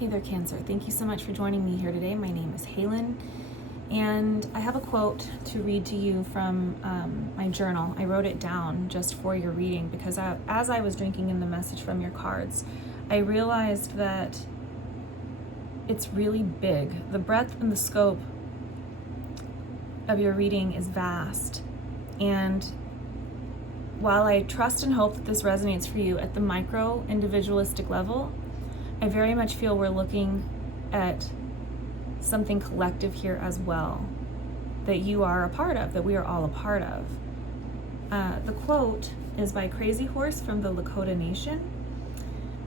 Hey there, Cancer. Thank you so much for joining me here today. My name is Halen, and I have a quote to read to you from my journal. I wrote it down just for your reading because as I was drinking in the message from your cards, I realized that it's really big. The breadth and the scope of your reading is vast, and while I trust and hope that this resonates for you at the micro individualistic level, I very much feel we're looking at something collective here as well, that you are a part of, that we are all a part of. The quote is by Crazy Horse from the Lakota Nation.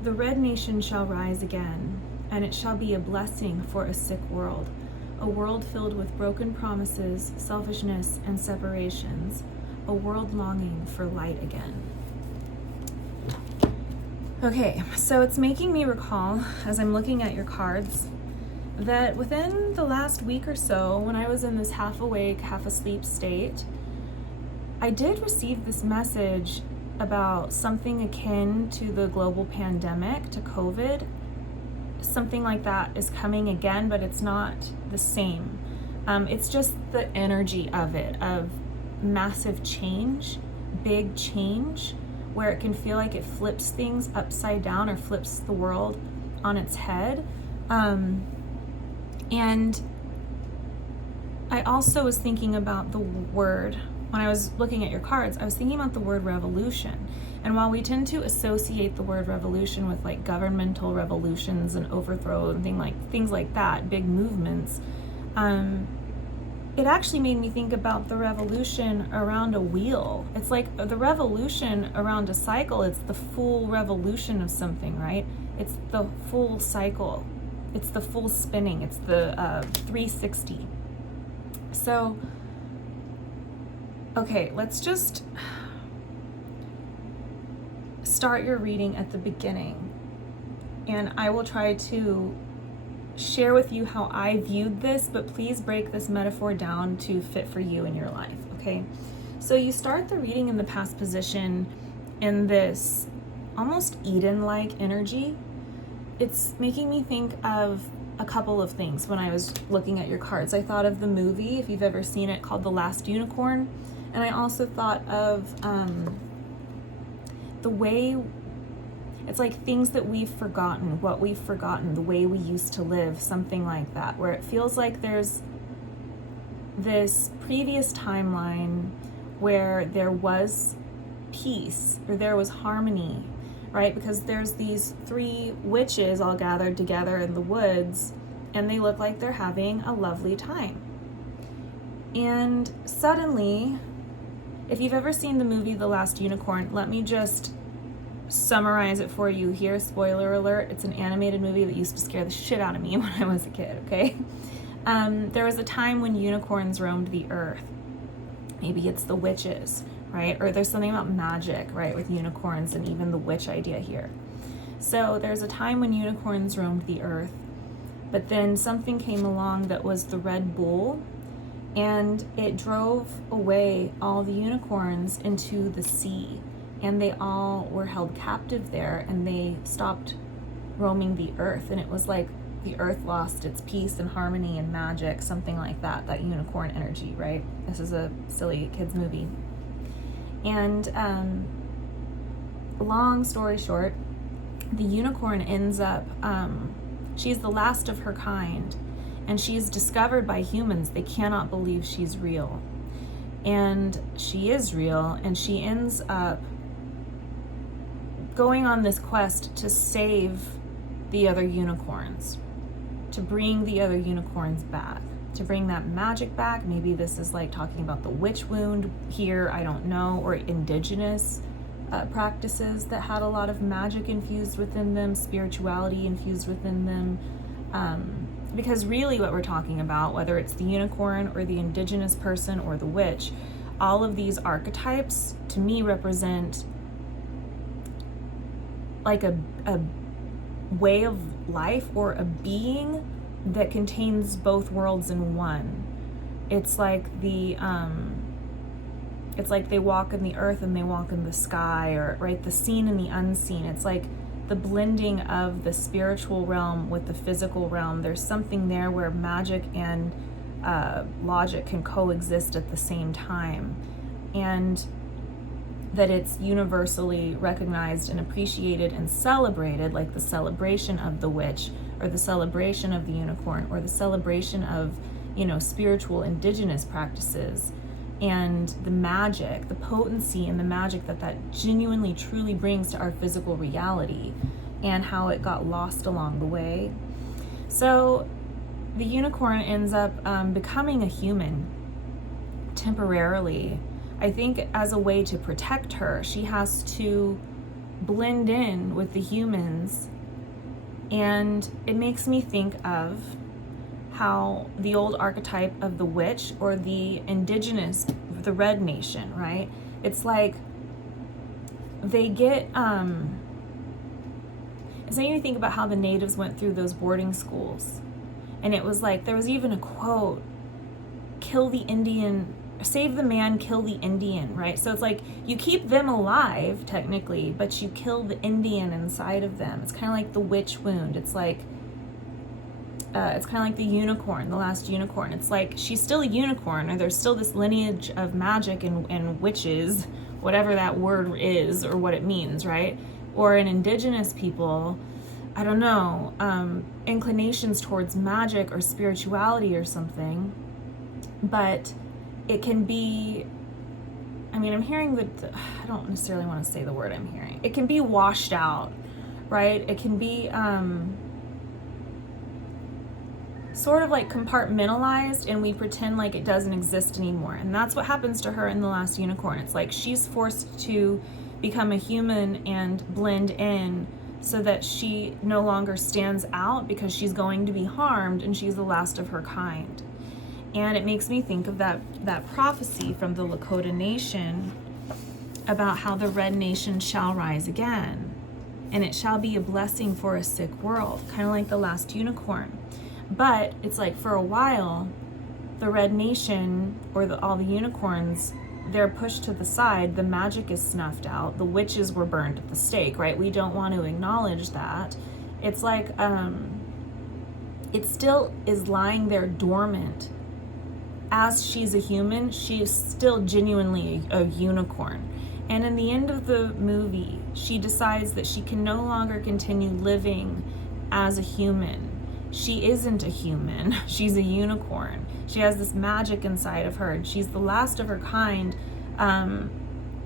"The Red Nation shall rise again, and it shall be a blessing for a sick world, a world filled with broken promises, selfishness, and separations, a world longing for light again." Okay, so it's making me recall, as I'm looking at your cards, that within the last week or so, when I was in this half awake, half asleep state, I did receive this message about something akin to the global pandemic, to COVID. Something like that is coming again, but it's not the same. It's just the energy of it, of massive change, big change, where it can feel like it flips things upside down or flips the world on its head. And I also was thinking about the word, when I was looking at your cards, I was thinking about the word revolution. And while we tend to associate the word revolution with like governmental revolutions and overthrow and things like that, big movements, it actually made me think about the revolution around a wheel. It's like the revolution around a cycle. It's the full revolution of something, right? It's the full cycle. It's the full spinning. It's the 360. So, okay, let's just start your reading at the beginning. And I will try to share with you how I viewed this, but please break this metaphor down to fit for you in your life, okay? So you start the reading in the past position in this almost Eden-like energy. It's making me think of a couple of things when I was looking at your cards. I thought of the movie, if you've ever seen it, called The Last Unicorn. And I also thought of the way it's like things that we've forgotten, what we've forgotten, the way we used to live, something like that, where it feels like there's this previous timeline where there was peace or there was harmony, right? Because there's these three witches all gathered together in the woods, and they look like they're having a lovely time. And suddenly, if you've ever seen the movie The Last Unicorn, let me just summarize it for you here. Spoiler alert, it's an animated movie that used to scare the shit out of me when I was a kid, okay? There was a time when unicorns roamed the earth. Maybe it's the witches, right? Or there's something about magic, right, with unicorns and even the witch idea here. So there's a time when unicorns roamed the earth, but then something came along that was the Red Bull, and it drove away all the unicorns into the sea. And they all were held captive there, and they stopped roaming the earth. And it was like the earth lost its peace and harmony and magic, something like that, that unicorn energy, right? This is a silly kids movie. And long story short, the unicorn ends up, she's the last of her kind, and she's discovered by humans. They cannot believe she's real. And she is real, and she ends up going on this quest to save the other unicorns, to bring the other unicorns back, to bring that magic back. Maybe this is like talking about the witch wound here, I don't know, or indigenous practices that had a lot of magic infused within them, spirituality infused within them. Because really what we're talking about, whether it's the unicorn or the indigenous person or the witch, all of these archetypes to me represent like a way of life or a being that contains both worlds in one. It's like they walk in the earth and they walk in the sky, or right, the seen and the unseen. It's like the blending of the spiritual realm with the physical realm. There's something there where magic and logic can coexist at the same time, and that it's universally recognized and appreciated and celebrated, like the celebration of the witch, or the celebration of the unicorn, or the celebration of, spiritual indigenous practices, and the magic, the potency and the magic that genuinely truly brings to our physical reality, and how it got lost along the way. So the unicorn ends up becoming a human temporarily. I think as a way to protect her, she has to blend in with the humans. And it makes me think of how the old archetype of the witch, or the indigenous, the Red Nation, right? It's like they get, it's making me think about how the natives went through those boarding schools. And it was like, there was even a quote, kill the Indian, save the man, kill the Indian, right? So it's like you keep them alive technically, but you kill the Indian inside of them. It's kind of like the witch wound. It's kind of like the unicorn, the last unicorn. It's like she's still a unicorn, or there's still this lineage of magic and witches, whatever that word is or what it means, right? Or in indigenous people, I don't know, inclinations towards magic or spirituality or something. But it can be, I'm hearing that, I don't necessarily want to say the word I'm hearing. It can be washed out, right? It can be sort of like compartmentalized, and we pretend like it doesn't exist anymore. And that's what happens to her in The Last Unicorn. It's like she's forced to become a human and blend in, so that she no longer stands out because she's going to be harmed, and she's the last of her kind. And it makes me think of that prophecy from the Lakota Nation about how the Red Nation shall rise again, and it shall be a blessing for a sick world, kind of like the last unicorn. But it's like for a while, the Red Nation, or all the unicorns, they're pushed to the side. The magic is snuffed out. The witches were burned at the stake, right? We don't want to acknowledge that. It's like it still is lying there dormant. As she's a human, she is still genuinely a unicorn. And in the end of the movie, she decides that she can no longer continue living as a human. She isn't a human. She's a unicorn. She has this magic inside of her, and she's the last of her kind,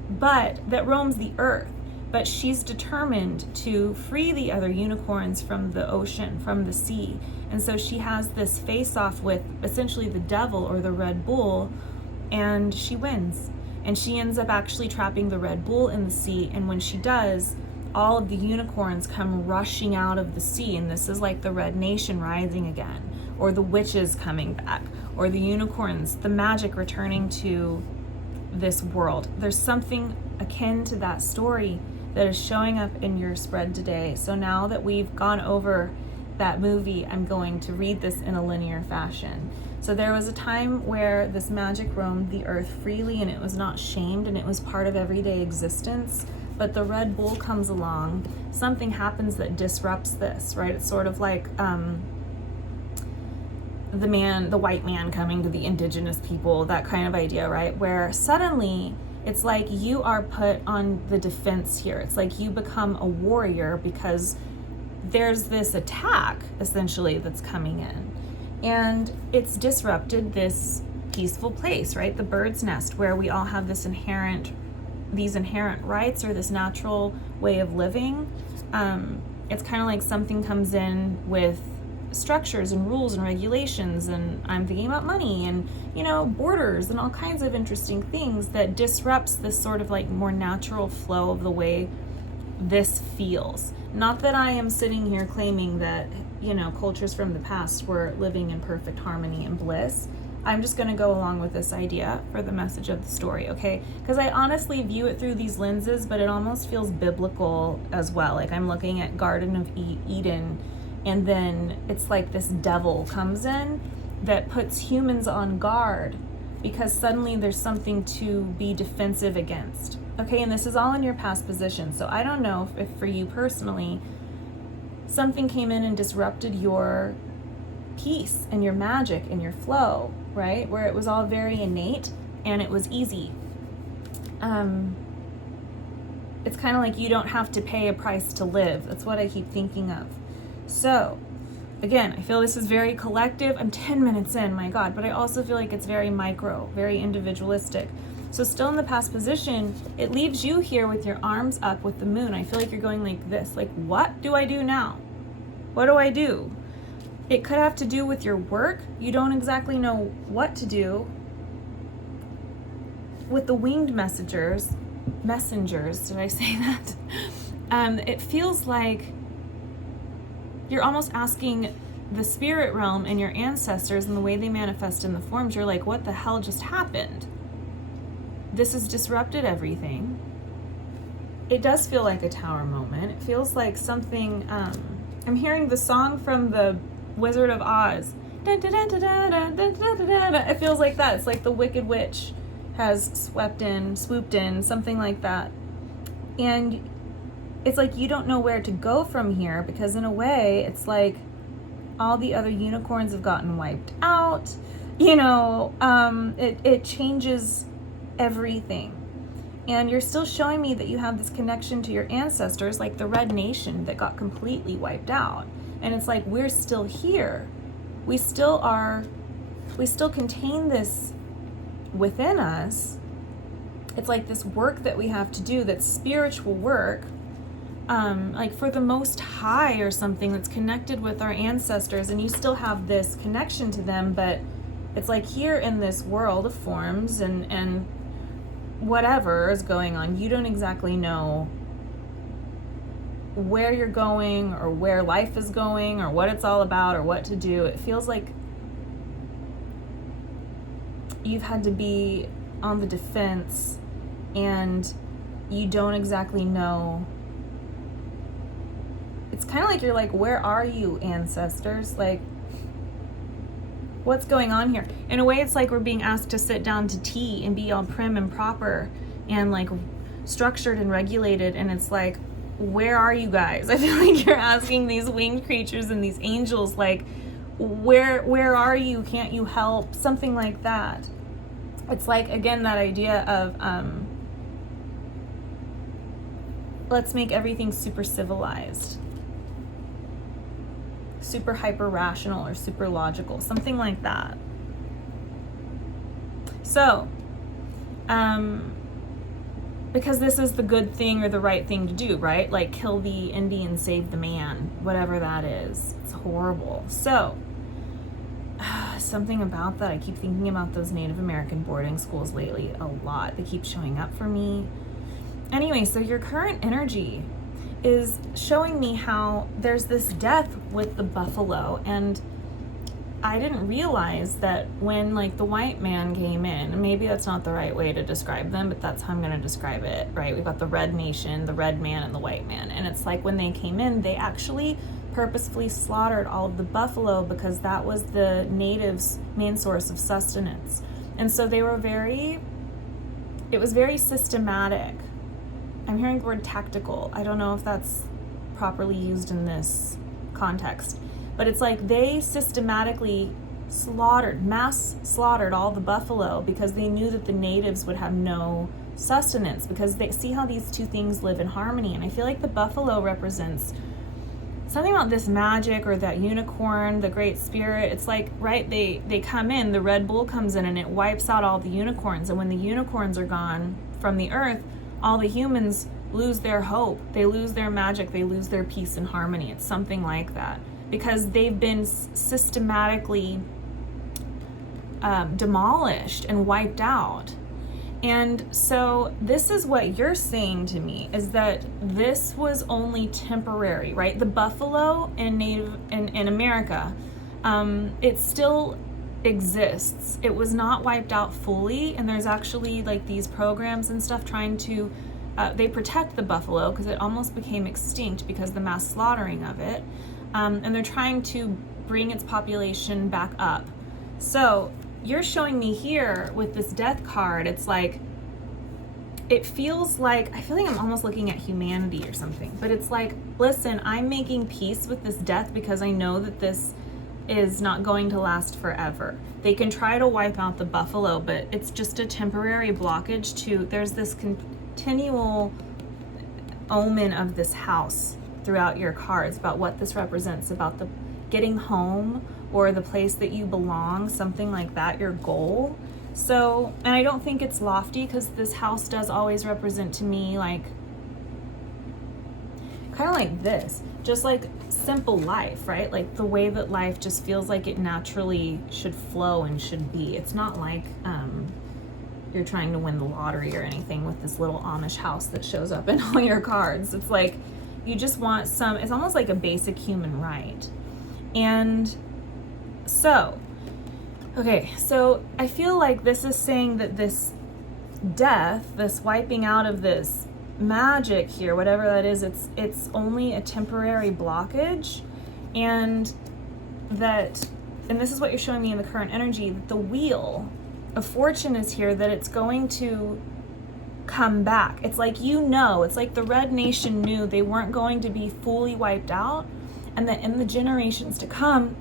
but that roams the earth. But she's determined to free the other unicorns from the ocean, from the sea. And so she has this face-off with essentially the devil, or the Red Bull, and she wins. And she ends up actually trapping the Red Bull in the sea, and when she does, all of the unicorns come rushing out of the sea, and this is like the Red Nation rising again, or the witches coming back, or the unicorns, the magic returning to this world. There's something akin to that story that is showing up in your spread today. So now that we've gone over that movie, I'm going to read this in a linear fashion. So there was a time where this magic roamed the earth freely, and it was not shamed, and it was part of everyday existence. But the Red Bull comes along, something happens that disrupts this, right? It's sort of like the white man coming to the indigenous people, that kind of idea, right? Where suddenly it's like you are put on the defense here. It's like you become a warrior because there's this attack essentially that's coming in, and it's disrupted this peaceful place, right? The bird's nest, where we all have these inherent rights, or this natural way of living. It's kind of like something comes in with structures and rules and regulations, and I'm thinking about money and borders and all kinds of interesting things that disrupts this sort of like more natural flow of the way this feels. Not that I am sitting here claiming that cultures from the past were living in perfect harmony and bliss. I'm just going to go along with this idea for the message of the story, okay? Because I honestly view it through these lenses, but it almost feels biblical as well. Like I'm looking at Garden of Eden, and then it's like this devil comes in that puts humans on guard because suddenly there's something to be defensive against. Okay, and this is all in your past position. So I don't know if for you personally, something came in and disrupted your peace and your magic and your flow, right? Where it was all very innate and it was easy. It's kind of like you don't have to pay a price to live. That's what I keep thinking of. So again, I feel this is very collective. I'm 10 minutes in, my God, but I also feel like it's very micro, very individualistic. So still in the past position, it leaves you here with your arms up with the moon. I feel like you're going like this, like, what do I do now? What do I do? It could have to do with your work. You don't exactly know what to do. With the winged messengers, did I say that? It feels like you're almost asking the spirit realm and your ancestors and the way they manifest in the forms. You're like, what the hell just happened? This has disrupted everything. It does feel like a tower moment. It feels like something, I'm hearing the song from the Wizard of Oz. It feels like that. It's like the Wicked Witch has swooped in, something like that. And it's like you don't know where to go from here, because in a way it's like all the other unicorns have gotten wiped out. It changes everything. And you're still showing me that you have this connection to your ancestors, like the Red Nation that got completely wiped out. And it's like, we're still here. We still contain this within us. It's like this work that we have to do, that's spiritual work, like for the Most High or something, that's connected with our ancestors, and you still have this connection to them, but it's like here in this world of forms and whatever is going on, you don't exactly know where you're going or where life is going or what it's all about or what to do. It feels like you've had to be on the defense and you don't exactly know. It's kind of like you're like, where are you, ancestors? Like, what's going on here? In a way, it's like we're being asked to sit down to tea and be all prim and proper and like structured and regulated. And it's like, where are you guys? I feel like you're asking these winged creatures and these angels, like, where are you? Can't you help? Something like that. It's like, again, that idea of let's make everything super civilized, super hyper rational or super logical, something like that. So, because this is the good thing or the right thing to do, right? Like kill the Indian, save the man, whatever that is. It's horrible. So, something about that, I keep thinking about those Native American boarding schools lately a lot. They keep showing up for me. Anyway, so your current energy is showing me how there's this death with the buffalo, and I didn't realize that when like the white man came in, and maybe that's not the right way to describe them, but that's how I'm going to describe it, right? We've got the Red Nation, the red man, and the white man, and it's like when they came in, they actually purposefully slaughtered all of the buffalo because that was the natives' main source of sustenance. And so they were it was very systematic. I'm hearing the word tactical. I don't know if that's properly used in this context, but it's like they systematically mass slaughtered all the buffalo because they knew that the natives would have no sustenance, because they see how these two things live in harmony. And I feel like the buffalo represents something about this magic or that unicorn, the great spirit. It's like, right, they come in, the Red Bull comes in and it wipes out all the unicorns. And when the unicorns are gone from the earth, all the humans lose their hope, they lose their magic, they lose their peace and harmony. It's something like that, because they've been systematically demolished and wiped out. And so this is what you're saying to me, is that this was only temporary, right? The buffalo in America, it still exists. It was not wiped out fully, and there's actually like these programs and stuff trying to they protect the buffalo because it almost became extinct because the mass slaughtering of it, and they're trying to bring its population back up. So you're showing me here with this death card, it's like, it feels like, I feel like I'm almost looking at humanity or something, but it's like, listen, I'm making peace with this death because I know that this is not going to last forever. They can try to wipe out the buffalo, but it's just a temporary blockage to, there's this continual omen of this house throughout your cards about what this represents, about the getting home or the place that you belong, something like that, your goal. So, and I don't think it's lofty because this house does always represent to me like, kind of like this, just like simple life, right? Like the way that life just feels like it naturally should flow and should be. It's not like you're trying to win the lottery or anything with this little Amish house that shows up in all your cards. It's like you just want some, it's almost like a basic human right. And so, okay, so I feel like this is saying that this death, this wiping out of this magic here, whatever that is, it's only a temporary blockage, and this is what you're showing me in the current energy, that the wheel of fortune is here, that it's going to come back. It's like, it's like the Red Nation knew they weren't going to be fully wiped out, and that in the generations to come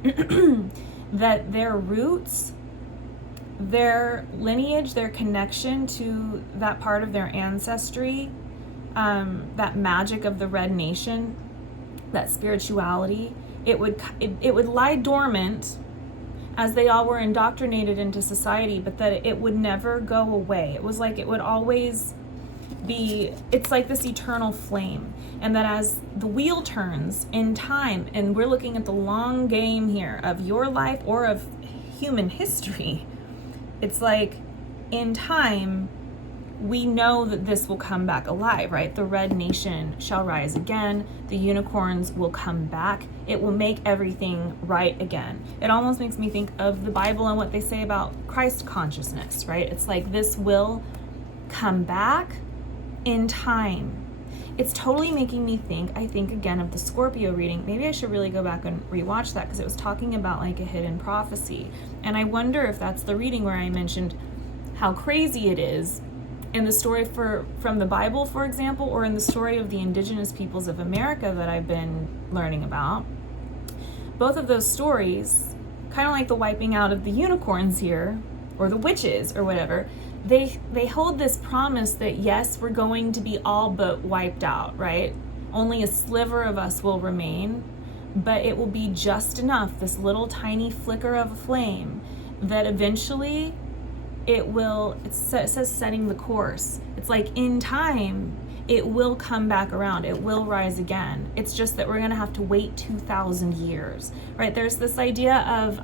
that their roots, their lineage, their connection to that part of their ancestry, that magic of the Red Nation, that spirituality, it would lie dormant as they all were indoctrinated into society, but that it would never go away. It was like it would always be, it's like this eternal flame. And that as the wheel turns in time, and we're looking at the long game here of your life or of human history, it's like in time, we know that this will come back alive, right? The Red Nation shall rise again. The unicorns will come back. It will make everything right again. It almost makes me think of the Bible and what they say about Christ consciousness, right? It's like this will come back in time. It's totally making me think, I think again of the Scorpio reading. Maybe I should really go back and rewatch that because it was talking about like a hidden prophecy. And I wonder if that's the reading where I mentioned how crazy it is in the story from the Bible, for example, or in the story of the indigenous peoples of America that I've been learning about. Both of those stories, kind of like the wiping out of the unicorns here, or the witches or whatever, they hold this promise that yes, we're going to be all but wiped out, right? Only a sliver of us will remain, but it will be just enough, this little tiny flicker of a flame, that eventually it says setting the course. It's like in time, it will come back around. It will rise again. It's just that we're going to have to wait 2,000 years, right? There's this idea of,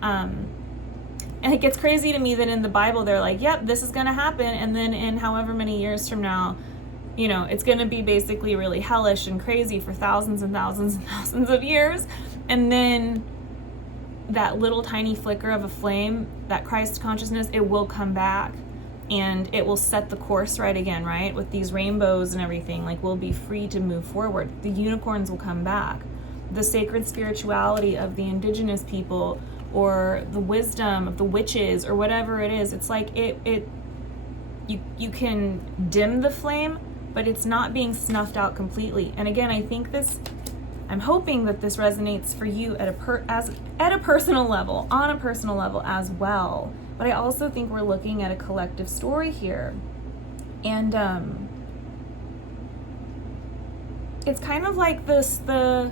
and it gets crazy to me that in the Bible, they're like, yep, this is going to happen. And then in however many years from now, it's going to be basically really hellish and crazy for thousands and thousands and thousands of years. And then that little tiny flicker of a flame, that Christ consciousness, it will come back and it will set the course right again, right? With these rainbows and everything, like we'll be free to move forward. The unicorns will come back. The sacred spirituality of the indigenous people, or the wisdom of the witches, or whatever it is, it's like you can dim the flame, but it's not being snuffed out completely. And again, I think I'm hoping that this resonates for you at a personal level, on a personal level as well. But I also think we're looking at a collective story here. And it's kind of like the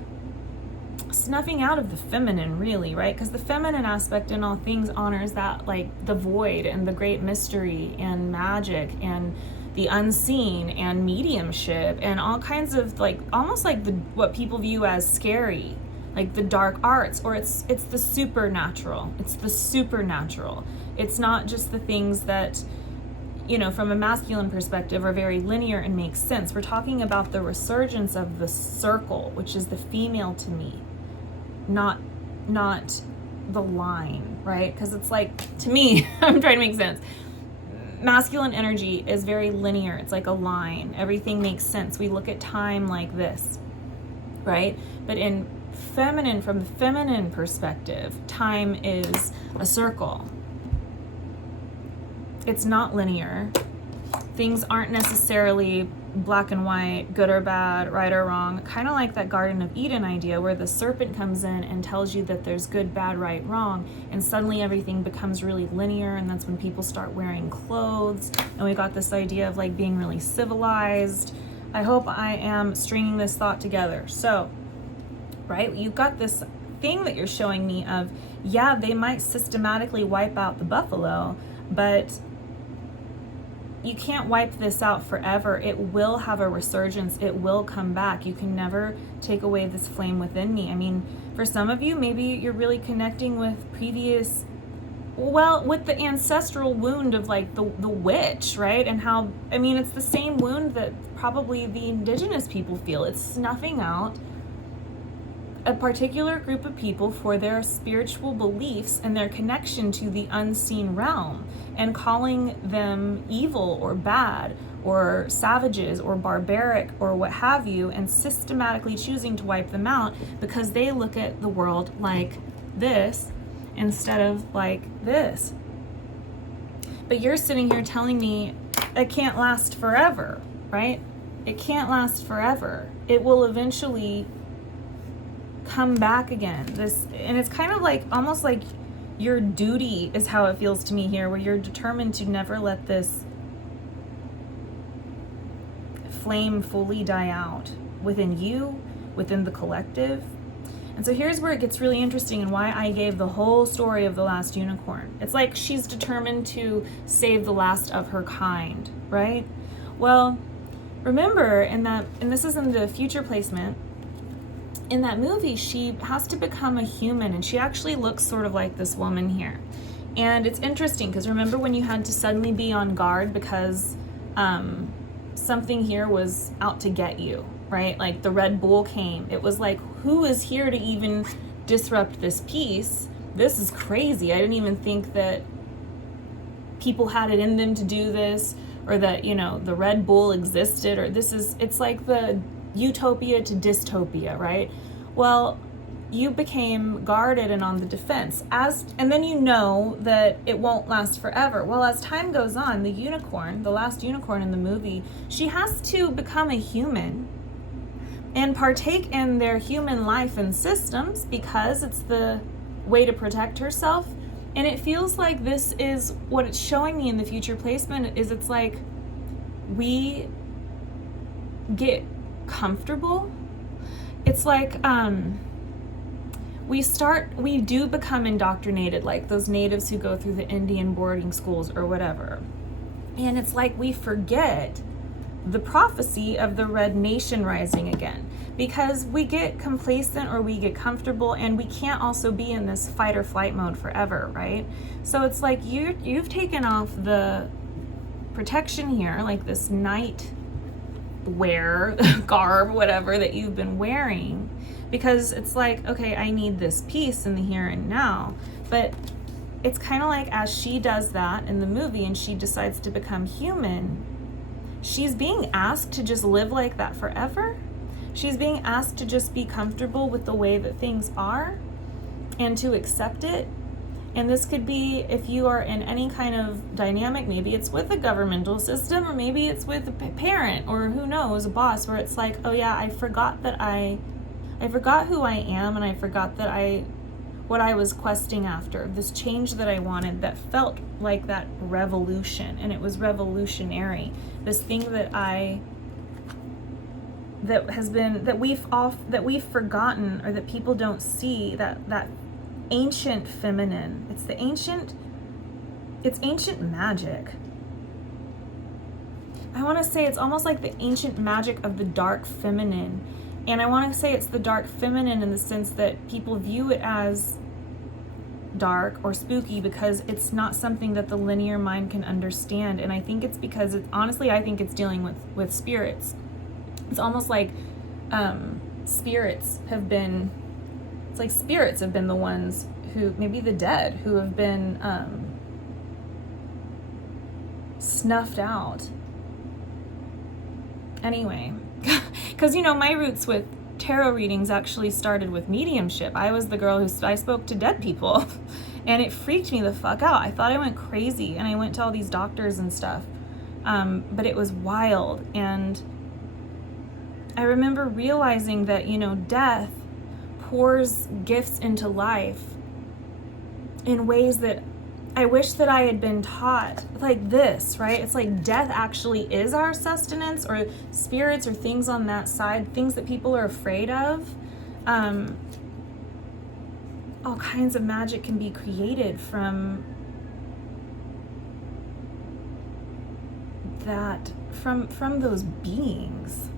snuffing out of the feminine, really, right? Because the feminine aspect in all things honors that, like the void and the great mystery and magic and the unseen and mediumship and all kinds of, like, almost like what people view as scary, like the dark arts, or it's the supernatural. It's the supernatural. It's not just the things that, from a masculine perspective are very linear and make sense. We're talking about the resurgence of the circle, which is the female to me, not the line, right? Because it's like, to me, I'm trying to make sense. Masculine energy is very linear. It's like a line. Everything makes sense. We look at time like this, right? But in feminine, from the feminine perspective, time is a circle. It's not linear. Things aren't necessarily black and white, good or bad, right or wrong. Kind of like that Garden of Eden idea where the serpent comes in and tells you that there's good, bad, right, wrong, and suddenly everything becomes really linear, and that's when people start wearing clothes, and we got this idea of like being really civilized. I hope I am stringing this thought together. So, right, you've got this thing that you're showing me of, yeah, they might systematically wipe out the buffalo, but you can't wipe this out forever. It will have a resurgence. It will come back. You can never take away this flame within me. I mean, for some of you, maybe you're really connecting with previous, well, with the ancestral wound of like the witch, right? And how, I mean, it's the same wound that probably the indigenous people feel. It's snuffing out a particular group of people for their spiritual beliefs and their connection to the unseen realm, and calling them evil or bad or savages or barbaric or what have you, and systematically choosing to wipe them out because they look at the world like this instead of like this. But you're sitting here telling me it can't last forever, right? It can't last forever. It will eventually come back again. And it's kind of like, almost like your duty is how it feels to me here, where you're determined to never let this flame fully die out within you, within the collective. And so here's where it gets really interesting, and why I gave the whole story of the last unicorn. It's like she's determined to save the last of her kind, right? Well, remember and this is in the future placement, in that movie, she has to become a human, and she actually looks sort of like this woman here. And it's interesting because remember when you had to suddenly be on guard because something here was out to get you, right? Like the Red Bull came. It was like, who is here to even disrupt this peace? This is crazy. I didn't even think that people had it in them to do this, or that, you know, the Red Bull existed, or it's like the utopia to dystopia, right? Well, you became guarded and on the defense, and then you know that it won't last forever. Well, as time goes on, the unicorn, the last unicorn in the movie, she has to become a human and partake in their human life and systems because it's the way to protect herself. And it feels like this is what it's showing me in the future placement, is it's like we get comfortable. It's like we do become indoctrinated, like those natives who go through the Indian boarding schools or whatever. And it's like we forget the prophecy of the Red Nation rising again, because we get complacent or we get comfortable, and we can't also be in this fight or flight mode forever, right? So it's like you've taken off the protection here, like this night wear, garb, whatever that you've been wearing, because it's like, okay, I need this peace in the here and now. But it's kind of like as she does that in the movie and she decides to become human, she's being asked to just live like that forever. She's being asked to just be comfortable with the way that things are and to accept it. And this could be, if you are in any kind of dynamic, maybe it's with a governmental system, or maybe it's with a parent, or who knows, a boss, where it's like, oh yeah, I forgot who I am, and I forgot that what I was questing after, this change that I wanted that felt like that revolution, and it was revolutionary. This thing that we've forgotten, or that people don't see, that ancient feminine. It's ancient magic. I want to say it's almost like the ancient magic of the dark feminine. And I want to say it's the dark feminine in the sense that people view it as dark or spooky because it's not something that the linear mind can understand. And I think it's because I think it's dealing with spirits. It's almost like spirits have been the ones who, maybe the dead, who have been snuffed out. Anyway, because, my roots with tarot readings actually started with mediumship. I was the girl I spoke to dead people. And it freaked me the fuck out. I thought I went crazy, and I went to all these doctors and stuff. But it was wild. And I remember realizing that, you know, death pours gifts into life in ways that I wish that I had been taught, like this, right? It's like death actually is our sustenance, or spirits or things on that side, things that people are afraid of. All kinds of magic can be created from that, from those beings.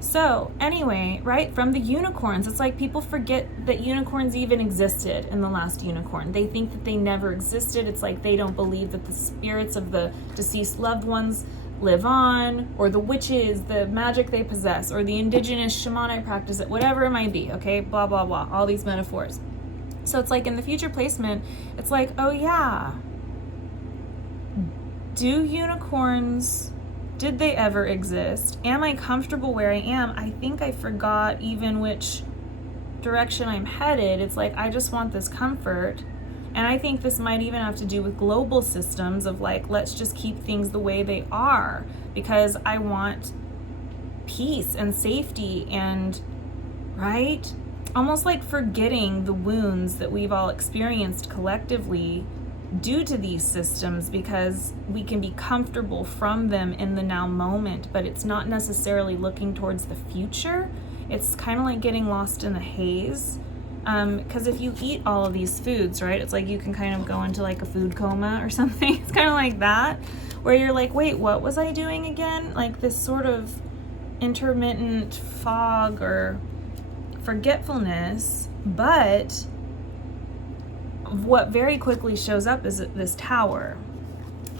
So anyway, right, from the unicorns, it's like people forget that unicorns even existed in the last unicorn. They think that they never existed. It's like they don't believe that the spirits of the deceased loved ones live on, or the witches, the magic they possess, or the indigenous shamanic practice, whatever it might be, okay, blah, blah, blah, all these metaphors. So it's like in the future placement, it's like, oh yeah, do unicorns, did they ever exist? Am I comfortable where I am? I think I forgot even which direction I'm headed. It's like, I just want this comfort. And I think this might even have to do with global systems of like, let's just keep things the way they are, because I want peace and safety and, right? Almost like forgetting the wounds that we've all experienced collectively due to these systems, because we can be comfortable from them in the now moment, but it's not necessarily looking towards the future. It's kind of like getting lost in the haze. Because if you eat all of these foods, right, it's like you can kind of go into like a food coma or something. It's kind of like that, where you're like, wait, what was I doing again? Like this sort of intermittent fog or forgetfulness. But what very quickly shows up is this tower.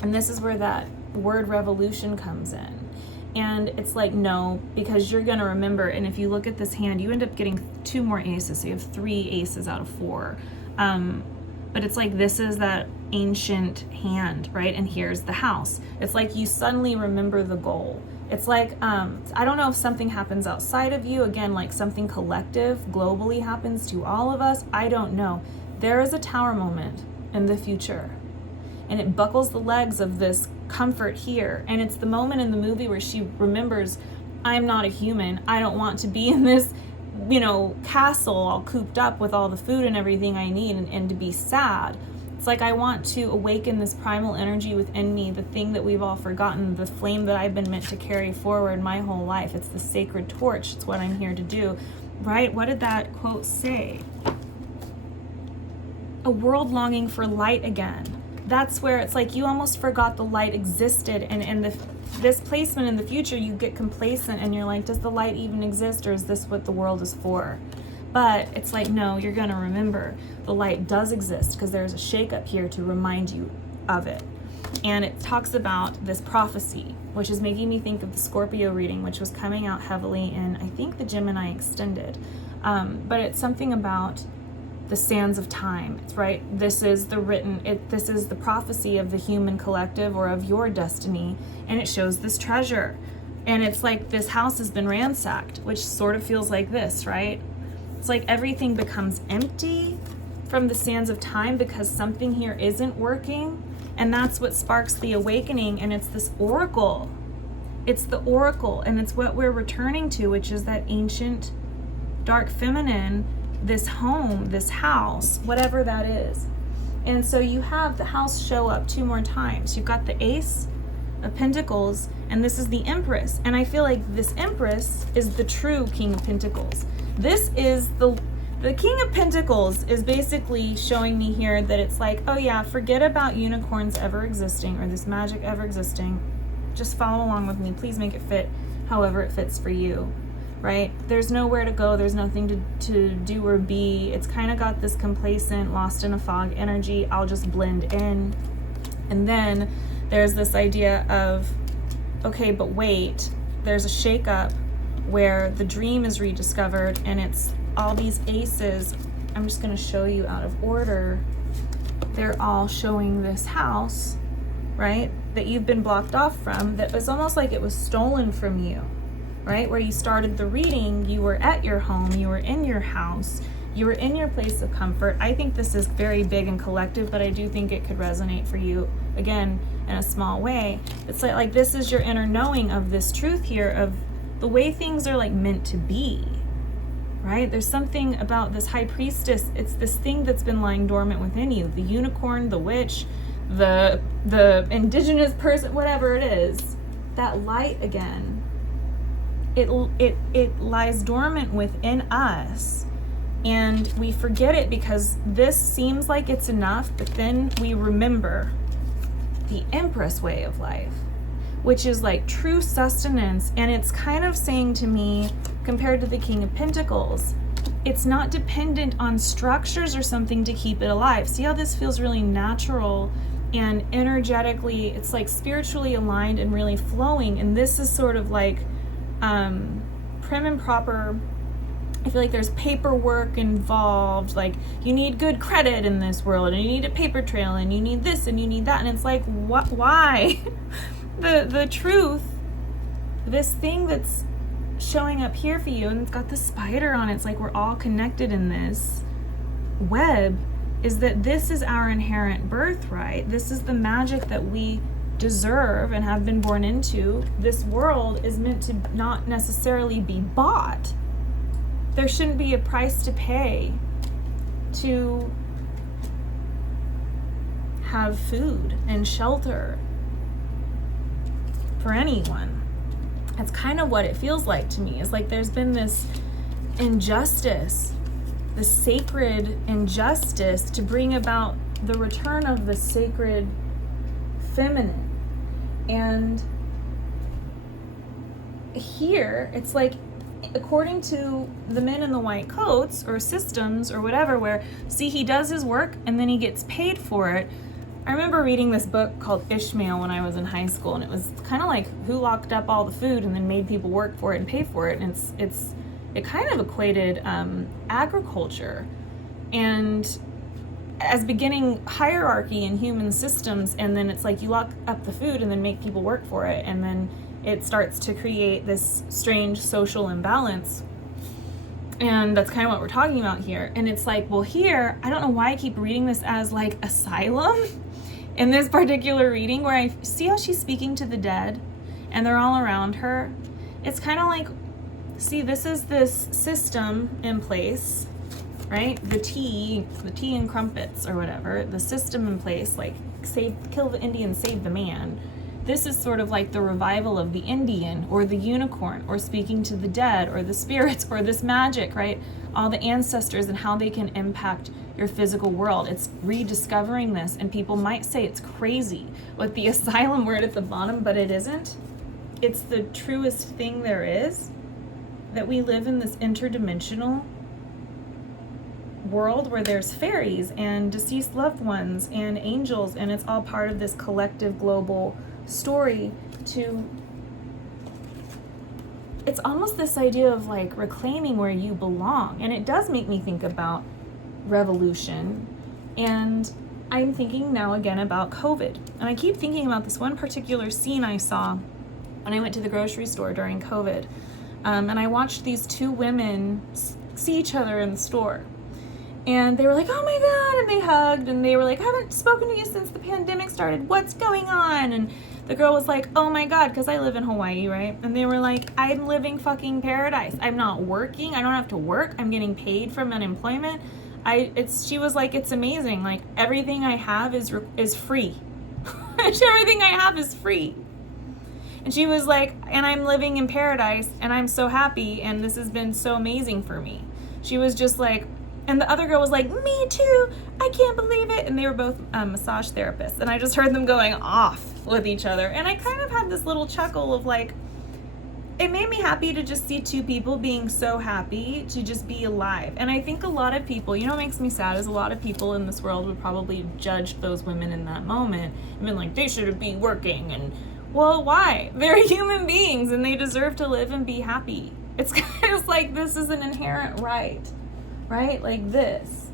And this is where that word revolution comes in. And it's like, no, because you're going to remember. And if you look at this hand, you end up getting 2 more aces. So you have 3 aces out of 4. But it's like, this is that ancient hand, right? And here's the house. It's like you suddenly remember the goal. It's like, I don't know if something happens outside of you. Again, like something collective globally happens to all of us. I don't know. There is a tower moment in the future. And it buckles the legs of this comfort here. And it's the moment in the movie where she remembers, I'm not a human. I don't want to be in this, you know, castle all cooped up with all the food and everything I need, and to be sad. It's like, I want to awaken this primal energy within me, the thing that we've all forgotten, the flame that I've been meant to carry forward my whole life. It's the sacred torch. It's what I'm here to do, right? What did that quote say? A world longing for light again. That's where it's like you almost forgot the light existed, and in this placement in the future, you get complacent and you're like, does the light even exist, or is this what the world is for? But it's like, no, you're going to remember the light does exist, because there's a shakeup here to remind you of it. And it talks about this prophecy, which is making me think of the Scorpio reading, which was coming out heavily in, I think, the Gemini Extended. But it's something about the sands of time. It's right. This is this is the prophecy of the human collective, or of your destiny. And it shows this treasure. And it's like this house has been ransacked, which sort of feels like this, right? It's like everything becomes empty from the sands of time because something here isn't working. And that's what sparks the awakening. And it's this oracle. It's the oracle. And it's what we're returning to, which is that ancient dark feminine, this home, this house, whatever that is. And so you have the house show up 2 more times. You've got the Ace of Pentacles, and this is the Empress. And I feel like this Empress is the true King of Pentacles. This is the King of Pentacles is basically showing me here that it's like, oh yeah, forget about unicorns ever existing or this magic ever existing. Just follow along with me. Please make it fit however it fits for you. Right? There's nowhere to go. There's nothing to do or be. It's kind of got this complacent, lost in a fog energy. I'll just blend in. And then there's this idea of, okay, but wait, there's a shakeup where the dream is rediscovered, and it's all these aces. I'm just going to show you out of order. They're all showing this house, right? That you've been blocked off from, that was almost like it was stolen from you. Right? Where you started the reading, you were at your home, you were in your house, you're in your place of comfort. I think this is very big and collective, but I do think it could resonate for you, again, in a small way. It's like this is your inner knowing of this truth here, of the way things are like meant to be, right? There's something about this high priestess. It's this thing that's been lying dormant within you, the unicorn, the witch, the indigenous person, whatever it is, that light again, it lies dormant within us, and we forget it because this seems like it's enough, but then we remember the Empress way of life, which is like true sustenance. And it's kind of saying to me, compared to the King of Pentacles, it's not dependent on structures or something to keep it alive. See how this feels really natural and energetically, it's like spiritually aligned and really flowing. And this is sort of like prim and proper. I feel like there's paperwork involved, like you need good credit in this world, and you need a paper trail, and you need this and you need that, and it's like, what? Why? the truth, this thing that's showing up here for you, and it's got the spider on it, it's like we're all connected in this web, is that this is our inherent birthright. This is the magic that we deserve and have been born into. This world is meant to not necessarily be bought. There shouldn't be a price to pay to have food and shelter for anyone. That's kind of what it feels like to me. It's like there's been this injustice, the sacred injustice to bring about the return of the sacred feminine. And here, it's like, according to the men in the white coats or systems or whatever, where, see, he does his work and then he gets paid for it. I remember reading this book called Ishmael when I was in high school, and it was kind of like who locked up all the food and then made people work for it and pay for it. And it kind of equated agriculture and as beginning hierarchy in human systems, and then it's like you lock up the food and then make people work for it, and then it starts to create this strange social imbalance. And that's kind of what we're talking about here. And it's like, well, here, I don't know why I keep reading this as like asylum in this particular reading, where I see how she's speaking to the dead and they're all around her. It's kind of like, see, this is this system in place, right? The tea and crumpets or whatever, the system in place, like kill the Indian, save the man. This is sort of like the revival of the Indian or the unicorn or speaking to the dead or the spirits or this magic, right? All the ancestors and how they can impact your physical world. It's rediscovering this, and people might say it's crazy with the asylum word at the bottom, but it isn't. It's the truest thing there is, that we live in this interdimensional world where there's fairies and deceased loved ones and angels, and it's all part of this collective global story. It's almost this idea of like reclaiming where you belong, and it does make me think about revolution. And I'm thinking now again about COVID, and I keep thinking about this one particular scene I saw when I went to the grocery store during COVID, and I watched these two women see each other in the store. And they were like, oh my God, and they hugged, and they were like, I haven't spoken to you since the pandemic started. What's going on? And the girl was like, oh my God, because I live in Hawaii, right? And they were like, I'm living fucking paradise. I'm not working. I don't have to work. I'm getting paid from unemployment. She was like, it's amazing. Like, everything I have is free. Everything I have is free. And she was like, and I'm living in paradise, and I'm so happy, and this has been so amazing for me. She was just like, and the other girl was like, me too, I can't believe it. And they were both massage therapists, and I just heard them going off with each other. And I kind of had this little chuckle of like, it made me happy to just see two people being so happy to just be alive. And I think a lot of people, you know what makes me sad is a lot of people in this world would probably judge those women in that moment and been like, they should be working. And well, why? They're human beings and they deserve to live and be happy. It's kind of like, this is an inherent right? Like this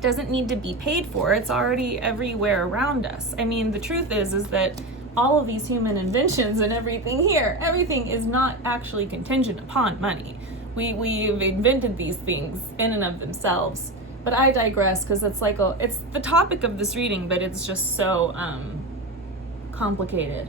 doesn't need to be paid for. It's already everywhere around us. I mean, the truth is that all of these human inventions and everything here, everything is not actually contingent upon money. We've invented these things in and of themselves. But I digress, because it's like it's the topic of this reading, but it's just so complicated.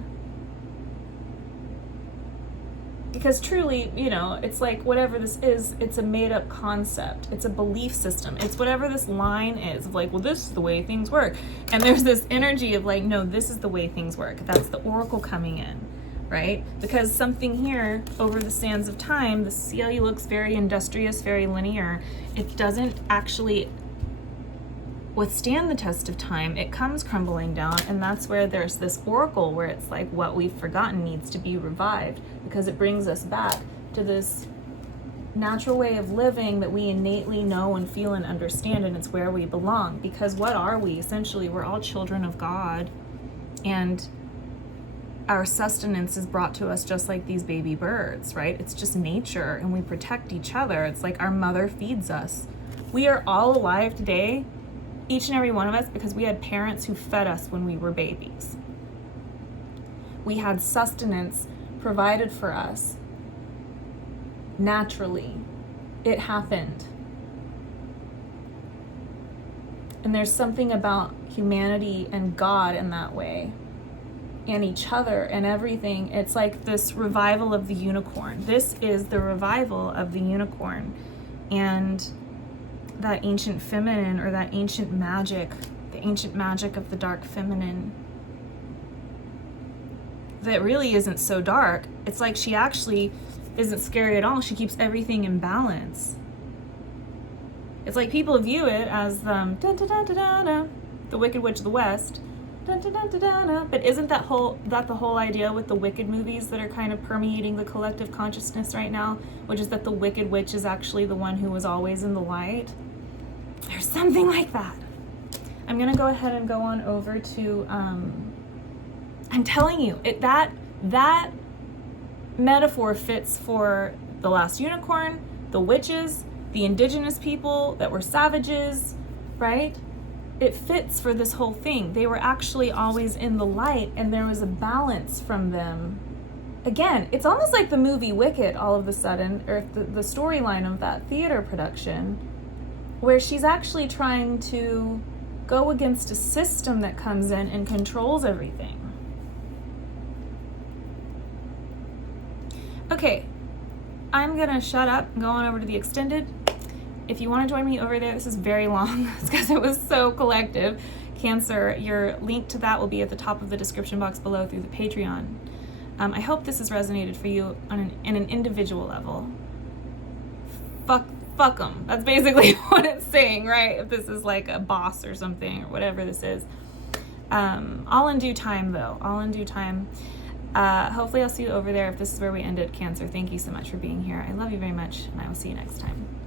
Because truly, you know, it's like whatever this is, it's a made-up concept. It's a belief system. It's whatever this line is of like, well, this is the way things work. And there's this energy of like, no, this is the way things work. That's the oracle coming in, right? Because something here over the sands of time, the CLE looks very industrious, very linear. It doesn't actually withstand the test of time. It comes crumbling down, and that's where there's this oracle where it's like what we've forgotten needs to be revived, because it brings us back to this natural way of living that we innately know and feel and understand, and it's where we belong. Because what are we? Essentially, we're all children of God, and our sustenance is brought to us just like these baby birds, right? It's just nature, and we protect each other. It's like our mother feeds us. We are all alive today, each and every one of us, because we had parents who fed us when we were babies. We had sustenance provided for us naturally. It happened. And there's something about humanity and God in that way, and each other and everything. It's like this revival of the unicorn. This is the revival of the unicorn. And that ancient feminine, or that ancient magic, the ancient magic of the dark feminine, that really isn't so dark. It's like she actually isn't scary at all. She keeps everything in balance. It's like people view it as the Wicked Witch of the West. But isn't that the whole idea with the Wicked movies that are kind of permeating the collective consciousness right now, which is that the Wicked Witch is actually the one who was always in the light? There's something like that. I'm gonna go ahead and go on over to I'm telling you, that metaphor fits for the last unicorn, the witches, the indigenous people that were savages, right? It fits for this whole thing. They were actually always in the light, and there was a balance from them. Again, it's almost like the movie Wicked all of a sudden, or the storyline of that theater production, where she's actually trying to go against a system that comes in and controls everything. Okay, I'm gonna shut up and go on over to the extended. If you want to join me over there, this is very long. It's because it was so collective. Cancer, your link to that will be at the top of the description box below through the Patreon. I hope this has resonated for you on an individual level. Fuck them. That's basically what it's saying, right? If this is like a boss or something, or whatever this is. All in due time, though. All in due time. Hopefully I'll see you over there if this is where we ended, Cancer. Thank you so much for being here. I love you very much, and I will see you next time.